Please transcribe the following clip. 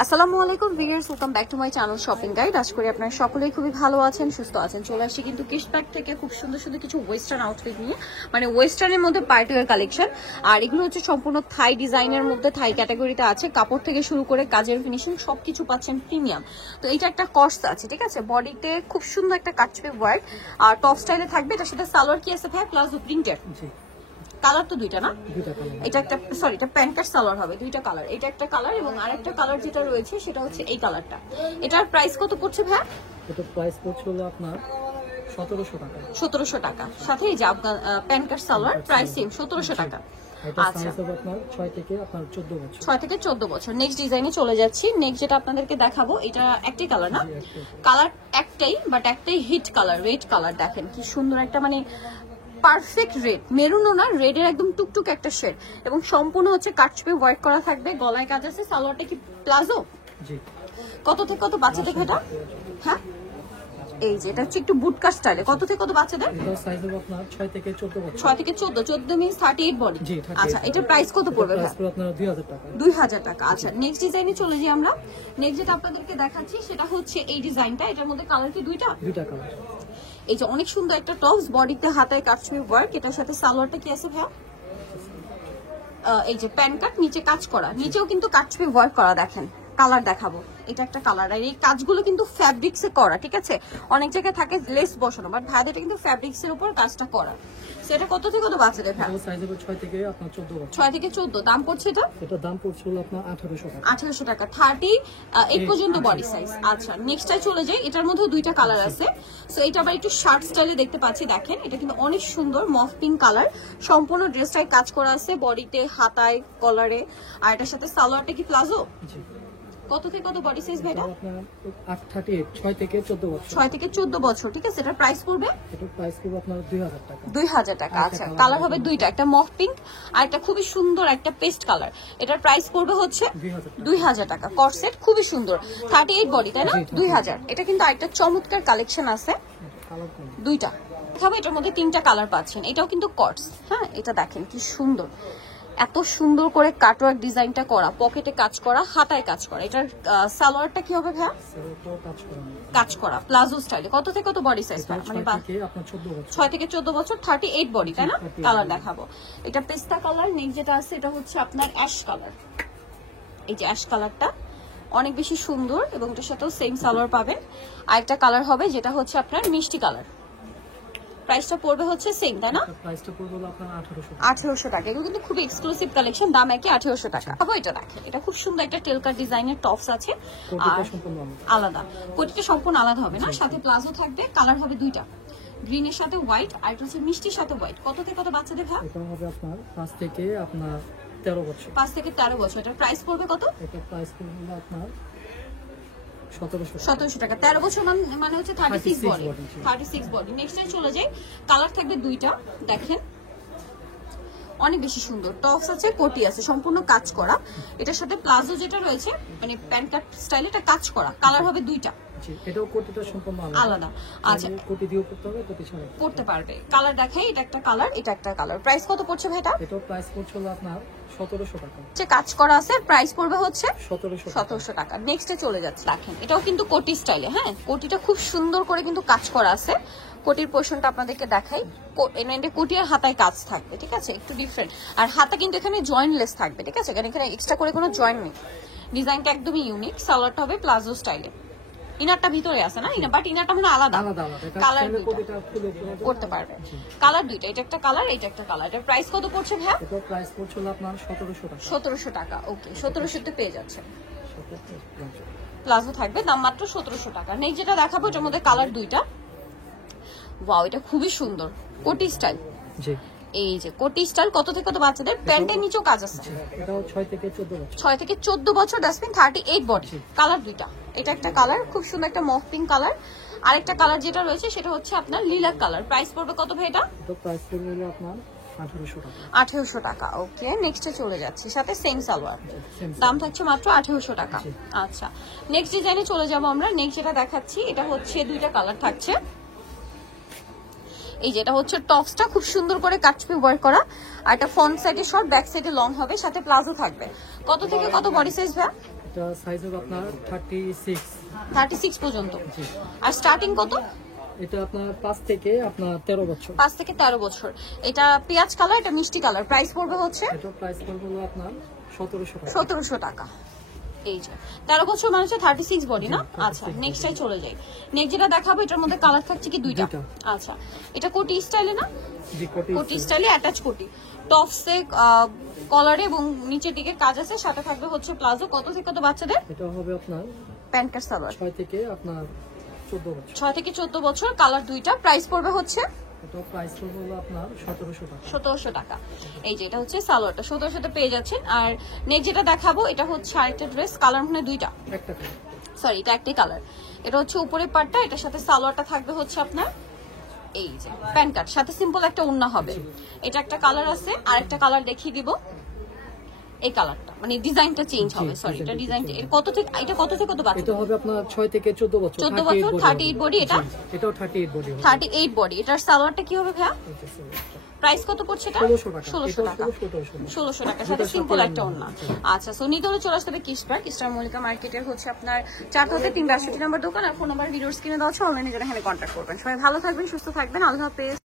আসসালামু আলাইকুম viewers, welcome back to my channel shopping guide. আশা করি আপনারা সকলেই খুবই ভালো আছেন, সুস্থ আছেন। চলে আসছি কিন্তু কিশব্যাগ থেকে খুব সুন্দর সুন্দর কিছু ওয়েস্টার্ন আউটফিট নিয়ে, মানে ওয়েস্টার্নের মধ্যে পার্টি ওয়্যার কালেকশন। আর এগুলো হচ্ছে সম্পূর্ণ থাই ডিজাইনের মধ্যে, থাই ক্যাটাগরিতে আছে। কাপড় থেকে শুরু করে কাজের ফিনিশিং সবকিছু পাচ্ছেন প্রিমিয়াম। তো এটা একটা কর্স আছে, ঠিক আছে, বডিতে খুব সুন্দর একটা কাটছবি ওয়ার্ক আর টপ স্টাইলে থাকবে। এটার সাথে সালোয়ার কি আছে ভাই? Palazzo printed. কালার তো দুইটা না, এটা একটা সরি এটা প্যান্ট সালোয়ার হবে, দুইটা কালার। এটা একটা কালার এবং আরেকটা কালার যেটা রয়েছে সেটা হচ্ছে এই কালারটা। এটার প্রাইস কত পড়ছে ভাই? এটা প্রাইস পড়ছে হলো আপনার 1700 টাকা। 1700 টাকা। সাথে এই যে আপনার প্যান্ট সালোয়ার প্রাইস সেম 1700 টাকা। আচ্ছা, আপনার 6 থেকে আপনার 14 বছর। 6 থেকে 14 বছর। নেক্সট ডিজাইনে চলে যাচ্ছি। নেক্সট যেটা আপনাদেরকে দেখাবো, এটা একটাই কালার না, কালার একটাই, বাট একটাই হিট কালার, রেড কালার। দেখেন কি সুন্দর একটা, মানে পারফেক্ট রেড, মেরুনও না, রেডের একদম টুকটুক একটা শেড এবং সম্পূর্ণ হচ্ছে কাটছবি ওয়ার্ক করা থাকবে। গলায় কাজ আছে। সালোয়ারটা কি প্লাজো? জি। কত থেকে কত বাচ্চাদের এটা? হ্যাঁ, এই যে এটা হচ্ছে একটু বুটকাট স্টাইলে। কত থেকে কত বাচ্চাদের? এটা সাইজ হবে আপনার 6 থেকে 14 বছর। 6 থেকে 14 মিনস 38 বডি। জি। আচ্ছা, এটার প্রাইস কত পড়বে ভাই? প্রাইস পড়বে আপনার 2000 টাকা। 2000 টাকা। আচ্ছা, নেক্সট ডিজাইনে চলে যাই আমরা। নেক্সট যেটা আপনাদেরকে দেখাচ্ছি সেটা হচ্ছে এই ডিজাইনটা। এটার মধ্যে কালার কি দুইটা? দুইটা কালার। এই যে অনেক সুন্দর একটা টপস, বডিতে হাতায় কাটছবি ওয়ার্ক। এটার সাথে সালোয়ারটা কি আছে ভাই? এই যে প্যান্ট কাট, নিচে কাজ করা, নিচেও কিন্তু কাটছবি ওয়ার্ক করা। দেখেন কালার দেখাবো, এটা একটা কালার। আর এই কাজগুলো কিন্তু ফ্যাব্রিক্সে করা, ঠিক আছে। অনেক জায়গায় থাকে লেস বসানো, বাট ভাইদের এটা কিন্তু ফ্যাব্রিক্সের উপর কাজটা করা। সেটা কত থেকে কত বাচ্চাদের ভাই? সাইজ হবে 6 থেকে আপনার 14 বছর। 6 থেকে 14। দাম পড়ছে এটা? এটা দাম পড়ছে হলো আপনার 1800 টাকা। 1800 টাকা। 38 পর্যন্ত বডি সাইজ। আচ্ছা, নেক্সটটাই চলে যাই। এটার মধ্যে দুইটা কালার আছে। সো এটা আবার একটু শার্ট স্টাইলে দেখতে পাচ্ছি। দেখেন এটা কিন্তু অনেক সুন্দর মফ পিঙ্ক কালার। সম্পূর্ণ ড্রেসটাই কাজ করা আছে, বডিতে, হাতায়, কলারে। আর এটার সাথে সালোয়ারটা কি প্লাজো? জি। কত থেকে কত বডি সাইজ ভাই এটা? আপনার 838, 6 থেকে 14 বছর। 6 থেকে 14 বছর, ঠিক আছে। এটার প্রাইস পড়বে এটা প্রাইস পড়বে আপনার 2000 টাকা। 2000 টাকা। আচ্ছা, কালার হবে দুইটা, একটা মফ পিঙ্ক আর একটা খুবই সুন্দর একটা পেস্ট কালার। এটার প্রাইস পড়বে হচ্ছে 2000 টাকা। কর্সেট খুবই সুন্দর, 38 বডি, তাই না? 2000। এটা কিন্তু আরেকটা চমৎকার কালেকশন আছে, দুইটা দেখাবো। এটার মধ্যে তিনটা কালার পাচ্ছেন। এটাও কিন্তু কর্স। হ্যাঁ, এটা দেখেন কি সুন্দর, এত সুন্দর করে কাটওয়ার্ক ডিজাইনটা করা, পকেটে কাজ করা, হাতায় কাজ করা। এটার সালোয়ারটা কি হবে ভাই? কাজ করা প্লাজো স্টাইলে। কত থেকে কত বডি সাইজ? মানে 6 থেকে 14 বছর, 38 বডি, তাই না? কালার দেখাবো। এটা পেস্তা কালার। নেক্সট যেটা আছে এটা হচ্ছে আপনার অ্যাশ কালার। এই যে অ্যাশ কালারটা অনেক বেশি সুন্দর এবং এটার সাথেও সেম সালোয়ার পাবেন। আরেকটা কালার হবে যেটা হচ্ছে আপনার মিষ্টি কালার। প্রাইসটা পড়বে হচ্ছে সেম, তাই না? প্রাইসটা পড়বে হলো আপনার 1800 টাকা। এগুলো কিন্তু খুব এক্সক্লুসিভ কালেকশন, দাম একই 1800 টাকা। আবার এটা দেখেন, এটা খুব সুন্দর একটা টেলকার ডিজাইনের টপস আছে। আর আলাদা, কোটিটা সম্পূর্ণ আলাদা হবে না, সাথে প্লাজো থাকবে। কালার হবে দুইটা, গ্রিনের সাথে হোয়াইট আর এটা হচ্ছে মিষ্টির সাথে হোয়াইট। কত থেকে কত বাচ্চাদের ভাই? এটা হবে আপনার 5 থেকে আপনার 13 বছর। 5 থেকে 13 বছর। এটার প্রাইস পড়বে কত? এটা প্রাইস পড়বে হলো আপনার 1700 টাকা। 13 বছর মানে হচ্ছে 36 বডি। 36 বডি। নেক্সটে চলে যাই। কালার থাকবে দুইটা। দেখেন অনেক বেশি সুন্দর টপস আছে, কোটি আছে, সম্পূর্ণ কাজ করা। এটার সাথে প্লাজো যেটা রয়েছে, মানে প্যান্ট কাট স্টাইলে এটা কাজ করা। কালার হবে দুইটা। এটাও কোটিটা সম্পূর্ণ আলাদা। আচ্ছা, কোটি দিয়েও করতে হবে, কোটি ছাড়া করতে পারবে। কালার দেখাই, এটা একটা কালার, এটা একটা কালার। প্রাইস কত পড়ছে ভাই এটা? এটাও প্রাইস পড়ছে হলো আপনার 1700 টাকা। যে কাজ করা আছে, প্রাইস পড়বে হচ্ছে 1700 টাকা। নেক্সটে চলে যাচ্ছে। দেখেন এটাও কিন্তু কোটি স্টাইলে। হ্যাঁ, কোটিটা খুব সুন্দর করে কিন্তু কাজ করা আছে। কোটির পোর্শনটা আপনাদেরকে দেখাই। কোটি আর হাতায় কাজ থাকবে, ঠিক আছে, একটু ডিফারেন্ট। আর হাতা কিন্তু এখানে জয়েন্টলেস থাকবে, ঠিক আছে, কারণ এখানে এক্সট্রা করে কোনো জয়েন্ট নেই। ডিজাইনটা একদমই ইউনিক। সালোয়ারটা হবে প্লাজো স্টাইলে। ইনারটা ভিতরে আছে না, বাট ইনারটা মানে আলাদা। কালার করতে পারবে। কালার দুইটা, এটা একটা কালার, এটা একটা কালার। এটার প্রাইস কত পড়ছে ভাই? এটা প্রাইস পড়ছে হলো আপনার 1700 টাকা। 1700 টাকা। ওকে, 1700 তে পেয়ে যাচ্ছেন। প্লাজো থাকবে, দাম মাত্র 1700 টাকা। নেক্সট যেটা দেখাবো, এটার মধ্যে কালার দুইটা। ওয়াও, এটা খুবই সুন্দর কোটি স্টাইল। জি। এই যে কোটি স্টাইল। কত থেকে কত বাচ্চাদের? প্যান্টের নিচেও কাজ আছে। এটাও 6 থেকে 14 বছর। 6 থেকে 14 বছর। Dustbin 38 body. কালার দুইটা। এটা একটা কালার, খুব সুন্দর একটা মফ পিঙ্ক কালার। আরেকটা কালার যেটা রয়েছে সেটা হচ্ছে আপনার লিলাক কালার। প্রাইস পড়বে কত ভাই এটা? এটা প্রাইস পড়বে হলো আপনার 1800 টাকা। 1800 টাকা। ওকে, নেক্সটে চলে যাচ্ছে। সাথে সেম সালোয়ার, দাম থাকছে মাত্র 1800 টাকা। আচ্ছা, নেক্সট ডিজাইনে চলে যাবো আমরা। নেক্সট যেটা দেখাচ্ছি এটা হচ্ছে দুইটা কালার থাকছে। এই যেটা হচ্ছে টপসটা খুব সুন্দর করে কাটছবি ওয়ার্ক করা, আর এটা ফ্রন্ট সাইডে শর্ট, ব্যাক সাইডে লং হবে, সাথে প্লাজো থাকবে। কত থেকে কত বডি সাইজ ভাই? এটা সাইজ হবে আপনার 36। 36 পর্যন্ত। জি। আর স্টার্টিং কত? এটা আপনার 5 থেকে আপনার 13 বছর। 5 থেকে 13 বছর। এটা পেঁয়াজ কালার, এটা মিষ্টি কালার। প্রাইস পড়বে হচ্ছে এটা প্রাইস পড়বে হলো আপনার 1700 টাকা। 1700 টাকা। এই যে 13 বছর মানে হচ্ছে 36 বডি না? আচ্ছা, নেক্সটটাই চলে যাই। নেক্সট যেটা দেখাবো এটার মধ্যে কালার থাকছে কি দুইটা? আচ্ছা, এটা কোটি স্টাইলে না? জি, কোটি স্টাইলে অ্যাটাচ কোটি, টপসে কলারে এবং নিচের দিকে কাজ আছে, সাথে থাকবে হচ্ছে প্লাজো। কত থেকে কত বাচ্চাদের? এটা হবে আপনার প্যান্ট কাট সালোয়ার। 6 থেকে আপনার 14 বছর। 6 থেকে 14 বছর, কালার দুইটা। প্রাইস পড়বে হচ্ছে এটা প্রাইস পড়বে হলো আপনার 1700 টাকা। 1700 টাকা। এই যে এটা হচ্ছে সালোয়ারটা 1700 তে পেয়ে যাচ্ছেন। আর নেক্সট যেটা দেখাবো এটা হচ্ছে আরেকটা ড্রেস, কালার মানে দুইটা, একটা করে। সরি এটা একটাই কালার। এটা হচ্ছে উপরের পার্টটা, এটার সাথে সালোয়ারটা থাকবে হচ্ছে আপনার এই যে প্যান্ট কাট, সাথে সিম্পল একটা ওড়না হবে। এটা একটা কালার আছে, আর একটা কালার দেখিয়ে দিব। এই কালারটা মানে ডিজাইনটা চেঞ্জ হবে, সরি এটা ডিজাইনটা কত থেকে এটা কত থেকে কত বাচ্চা? এটা হবে আপনার 6 থেকে 14 বছর। 14 বছর, 38 বডি। এটা এটাও 38 বডি হবে। 38 বডি। এটার সালোয়ারটা কি হবে ভাইয়া? প্রাইস কত পড়ছে এটা? 1600 টাকা। 1600 টাকা। 1600 টাকা, সাথে সিম্পল একটা ওড়না। আচ্ছা, সো নিতে হলে চলে আসতে হবে কিস্টার মল্লিকা মার্কেটের হচ্ছে আপনার 4 থেকে 362 নম্বর দোকান। আর ফোন নাম্বার ভিডিওর স্ক্রিনে দেওয়া আছে, অনলাইনে যারা এখানে কন্ট্যাক্ট করবেন। সবাই ভালো থাকবেন, সুস্থ থাকবেন, আল্লাহ হাফেজ।